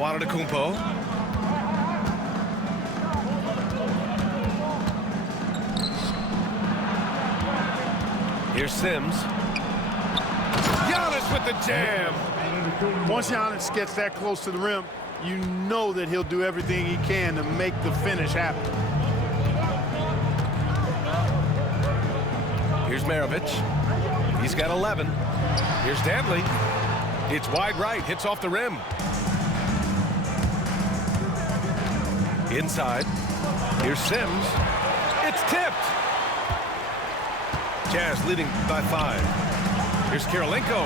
Now Antetokounmpo. Here's Sims. Giannis with the jam. Once Giannis gets that close to the rim, you know that he'll do everything he can to make the finish happen. Here's Maravich. He's got 11. Here's Dantley. It's wide right, hits off the rim. Inside. Here's Sims. It's tipped. Jazz leading by 5. Here's Kirilenko.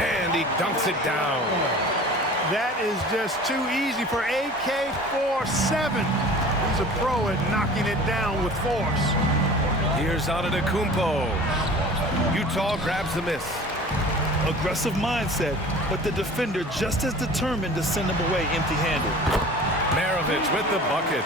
And he dunks it down. That is just too easy for AK-47. He's a pro at knocking it down with force. Here's Antetokounmpo. Utah grabs the miss. Aggressive mindset, but the defender just as determined to send him away empty-handed. Maravich with the bucket.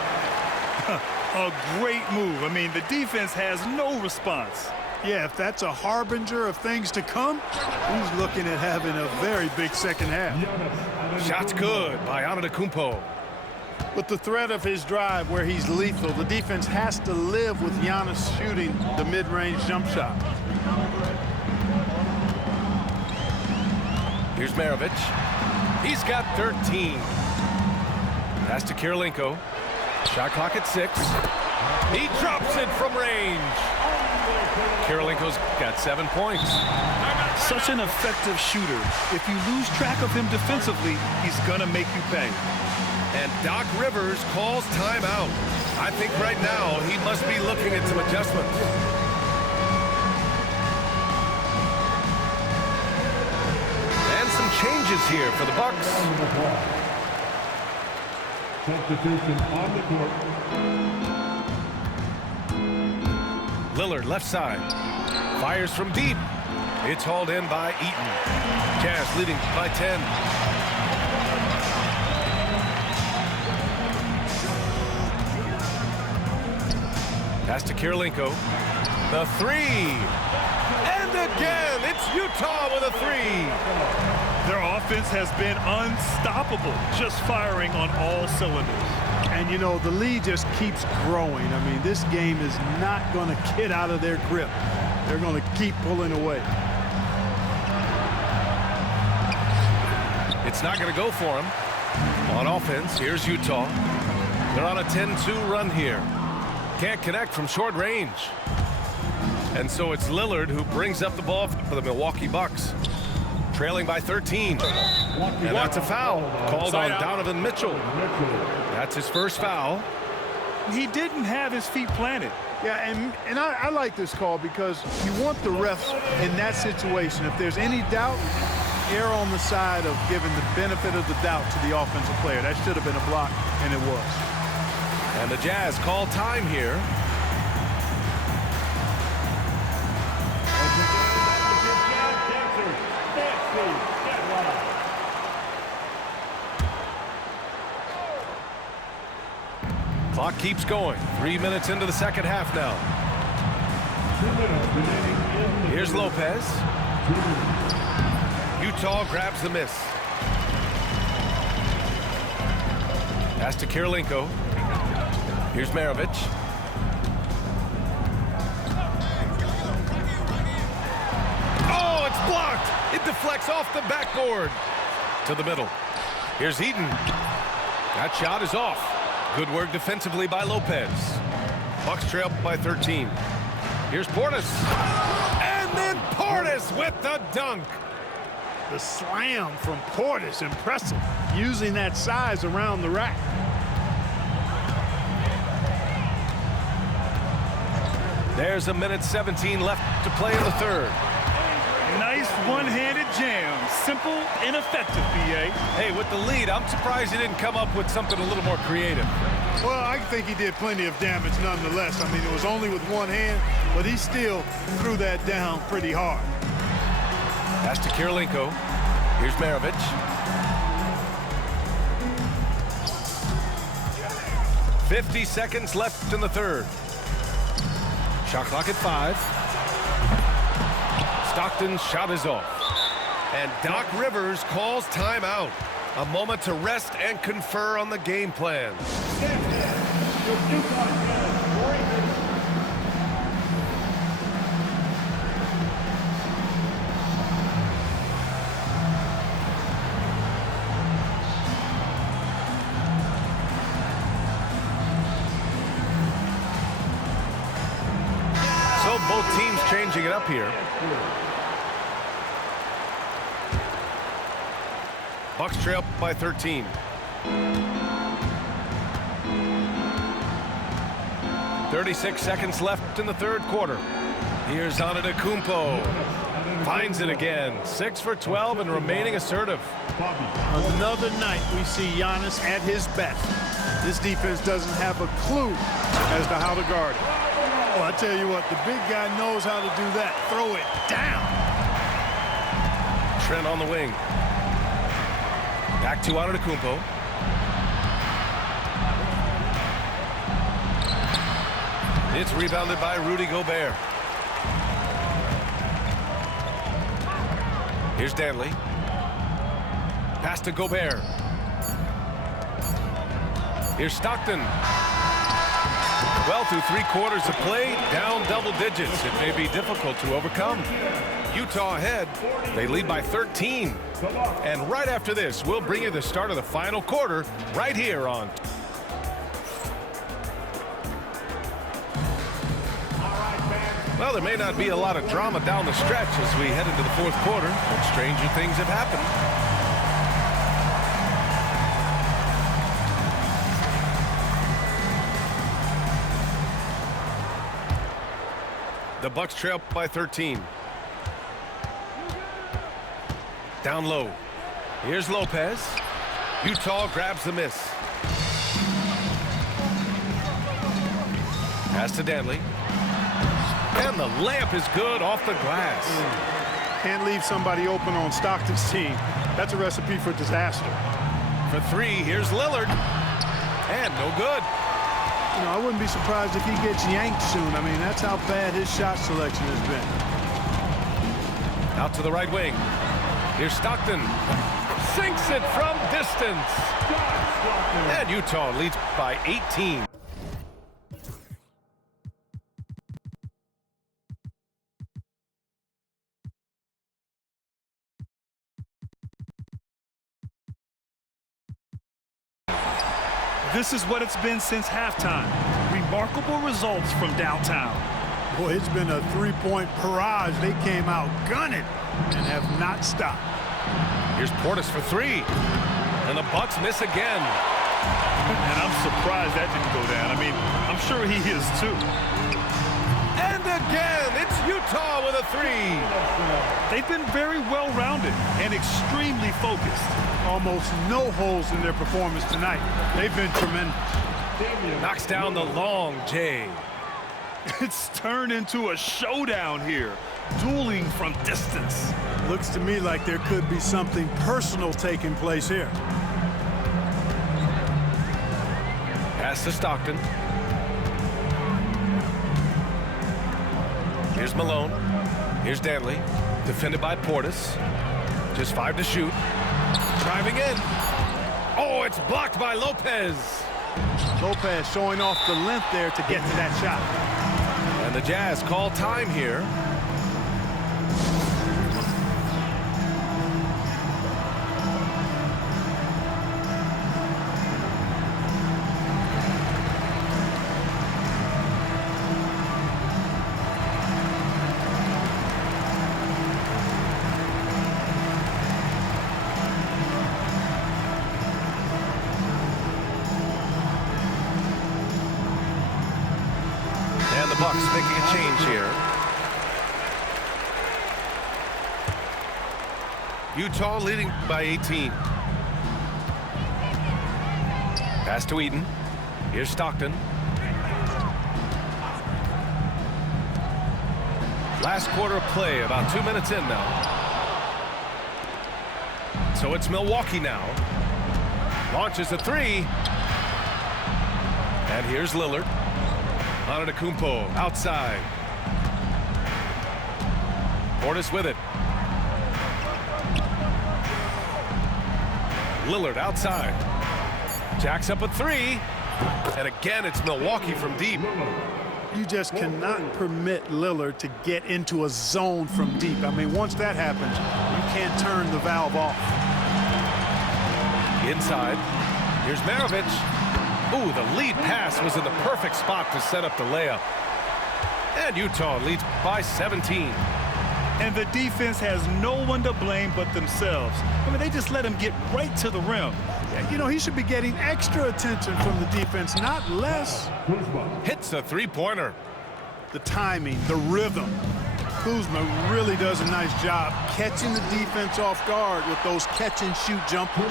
A great move. I mean, the defense has no response. Yeah, if that's a harbinger of things to come, he's looking at having a very big second half. Shot's good by Antetokounmpo. With the threat of his drive where he's lethal, the defense has to live with Giannis shooting the mid-range jump shot. Here's Maravich. He's got 13. Pass to Kirilenko. Shot clock at 6. He drops it from range. Kirilenko's got 7 points. Such an effective shooter. If you lose track of him defensively, he's gonna make you pay. And Doc Rivers calls timeout. I think right now he must be looking at some adjustments. And some changes here for the Bucks. Substitution on the court. Lillard left side. Fires from deep. It's hauled in by Eaton. Jazz leading by 10. Pass to Kirilenko. The 3. And again, it's Utah with a 3. Their offense has been unstoppable, just firing on all cylinders. And, you know, the lead just keeps growing. I mean, this game is not going to get out of their grip. They're going to keep pulling away. It's not going to go for him. On offense, here's Utah. They're on a 10-2 run here. Can't connect from short range. And so it's Lillard who brings up the ball for the Milwaukee Bucks. Trailing by 13. And that's a foul called on Donovan Mitchell. That's his first foul. He didn't have his feet planted. Yeah, and I like this call because you want the refs in that situation. If there's any doubt, err on the side of giving the benefit of the doubt to the offensive player. That should have been a block, and it was. And the Jazz call time here. Clock keeps going. 3 minutes into the second half now. 2 minutes remaining. Here's Lopez. Utah grabs the miss. Pass to Kirilenko. Here's Maravich. Oh, it's blocked. It deflects off the backboard. To the middle. Here's Eaton. That shot is off. Good work defensively by Lopez. Bucks trail by 13. Here's Portis. And then Portis with the dunk. The slam from Portis, impressive. Using that size around the rack. There's a minute 17 left to play in the third. Nice one-handed jam. Simple and effective, B.A. Hey, with the lead, I'm surprised he didn't come up with something a little more creative. Well, I think he did plenty of damage nonetheless. I mean, it was only with one hand, but he still threw that down pretty hard. Pass to Kirilenko. Here's Maravich. "50 seconds left in the third. Shot clock at 5. Stockton's shot is off. And Doc Rivers calls timeout. A moment to rest and confer on the game plan. So both teams changing it up here. Bucks trail by 13. "36 seconds left in the third quarter. Here's Antetokounmpo. Finds it again. 6 for 12 and remaining assertive. Another night we see Giannis at his best. This defense doesn't have a clue as to how to guard it. Oh, I tell you what, the big guy knows how to do that. Throw it down. Trent on the wing. Back to Antetokounmpo. It's rebounded by Rudy Gobert. Here's Danley. Pass to Gobert. Here's Stockton. Well, through 3 quarters of play, down double digits. It may be difficult to overcome. Utah ahead. They lead by 13. And right after this, we'll bring you the start of the final quarter right here on. Well, there may not be a lot of drama down the stretch as we head into the fourth quarter, but stranger things have happened. The Bucks trail by 13. Down low. Here's Lopez. Utah grabs the miss. Pass to Danley. And the layup is good off the glass. Can't leave somebody open on Stockton's team. That's a recipe for disaster. For 3, here's Lillard. And no good. You know, I wouldn't be surprised if he gets yanked soon. I mean, that's how bad his shot selection has been. Out to the right wing. Here's Stockton. Sinks it from distance. And Utah leads by 18. This is what it's been since halftime. Remarkable results from downtown. Boy, it's been a 3-point barrage. They came out gunning and have not stopped. Here's Portis for 3. And the Bucks miss again. And I'm surprised that didn't go down. I mean, I'm sure he is too. And again, it's Utah with a 3. They've been very well-rounded and extremely focused. Almost no holes in their performance tonight. They've been tremendous. Knocks down the long J. It's turned into a showdown here, dueling from distance. Looks to me like there could be something personal taking place here. Pass to Stockton. Here's Malone. Here's Danley. Defended by Portis. Just 5 to shoot. Driving in. Oh, it's blocked by Lopez. Lopez showing off the length there to get to that shot. And the Jazz call time here. And the Bucks making a change here. Utah leading by 18. Pass to Eden. Here's Stockton. Last quarter of play, about 2 minutes in now. So it's Milwaukee now. Launches a 3. And here's Lillard. Antetokounmpo outside. Portis with it. Lillard outside. Jacks up a three. And again, it's Milwaukee from deep. You just cannot permit Lillard to get into a zone from deep. I mean, once that happens, you can't turn the valve off. Inside. Here's Maravich. Ooh, the lead pass was in the perfect spot to set up the layup. And Utah leads by 17. And the defense has no one to blame but themselves. I mean, they just let him get right to the rim. You know, he should be getting extra attention from the defense, not less. Hits a three-pointer. The timing, the rhythm. Kuzma really does a nice job catching the defense off guard with those catch-and-shoot jumpers.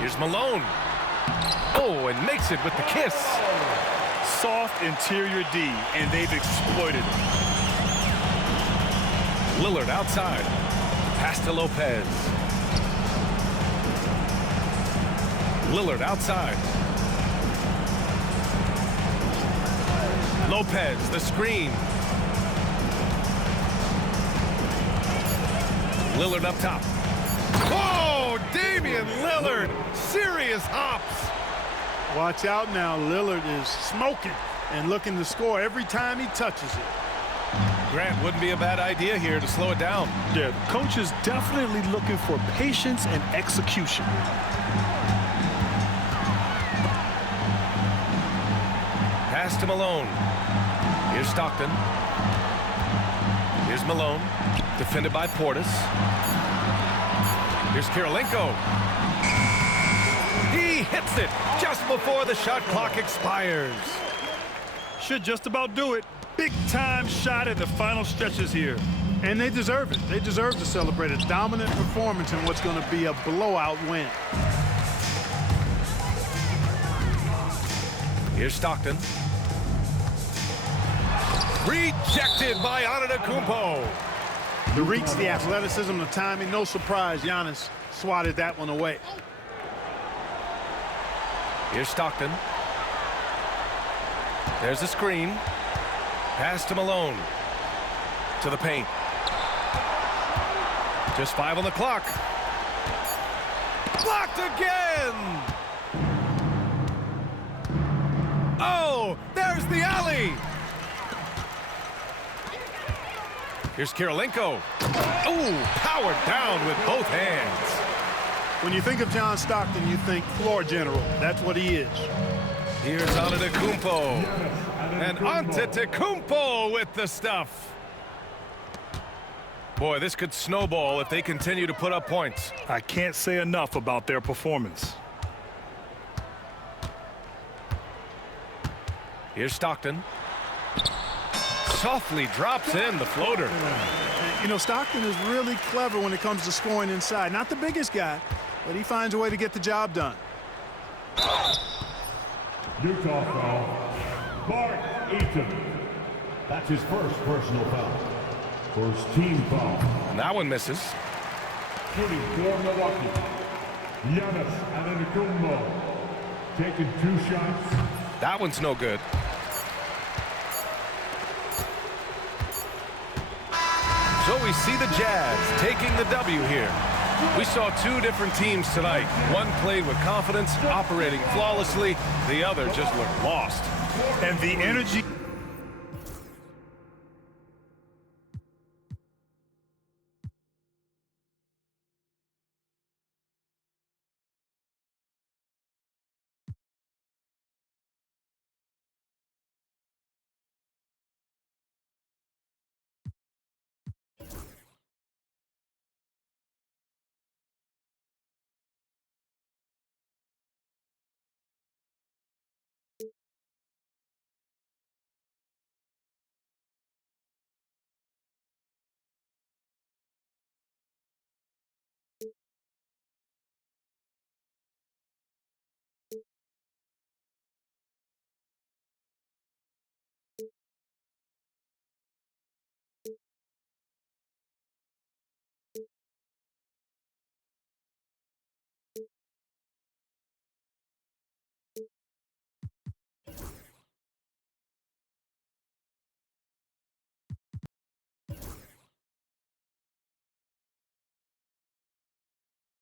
Here's Malone. Oh, and makes it with the kiss. Soft interior D, and they've exploited it. Lillard outside. Pass to Lopez. Lillard outside. Lopez, the screen. Lillard up top. Oh, Damian Lillard. Serious hops. Watch out now. Lillard is smoking and looking to score every time he touches it. Grant, wouldn't be a bad idea here to slow it down. Yeah, the coach is definitely looking for patience and execution. Pass to Malone. Here's Stockton. Here's Malone. Defended by Portis. Here's Kirilenko. He hits it just before the shot clock expires. Should just about do it. Big-time shot in the final stretches here. And they deserve it. They deserve to celebrate a dominant performance in what's going to be a blowout win. Here's Stockton. Rejected by Antetokounmpo. The reach, the athleticism, the timing. No surprise, Giannis swatted that one away. Here's Stockton. There's the screen. Pass to Malone. To the paint. Just 5 on the clock. Blocked again! Oh, there's the alley! Here's Kirilenko. Oh, powered down with both hands. When you think of John Stockton, you think floor general. That's what he is. Here's Antetokounmpo. And Antetokounmpo with the stuff. Boy, this could snowball if they continue to put up points. I can't say enough about their performance. Here's Stockton. Softly drops in the floater. You know, Stockton is really clever when it comes to scoring inside. Not the biggest guy, but he finds a way to get the job done. Utah foul. Mark Eaton. That's his first personal foul. First team foul. And that one misses. Shooting for Milwaukee. Giannis Antetokounmpo. Taking 2 shots. That one's no good. So we see the Jazz taking the W here. We saw 2 different teams tonight. One played with confidence, operating flawlessly. The other just looked lost. And the energy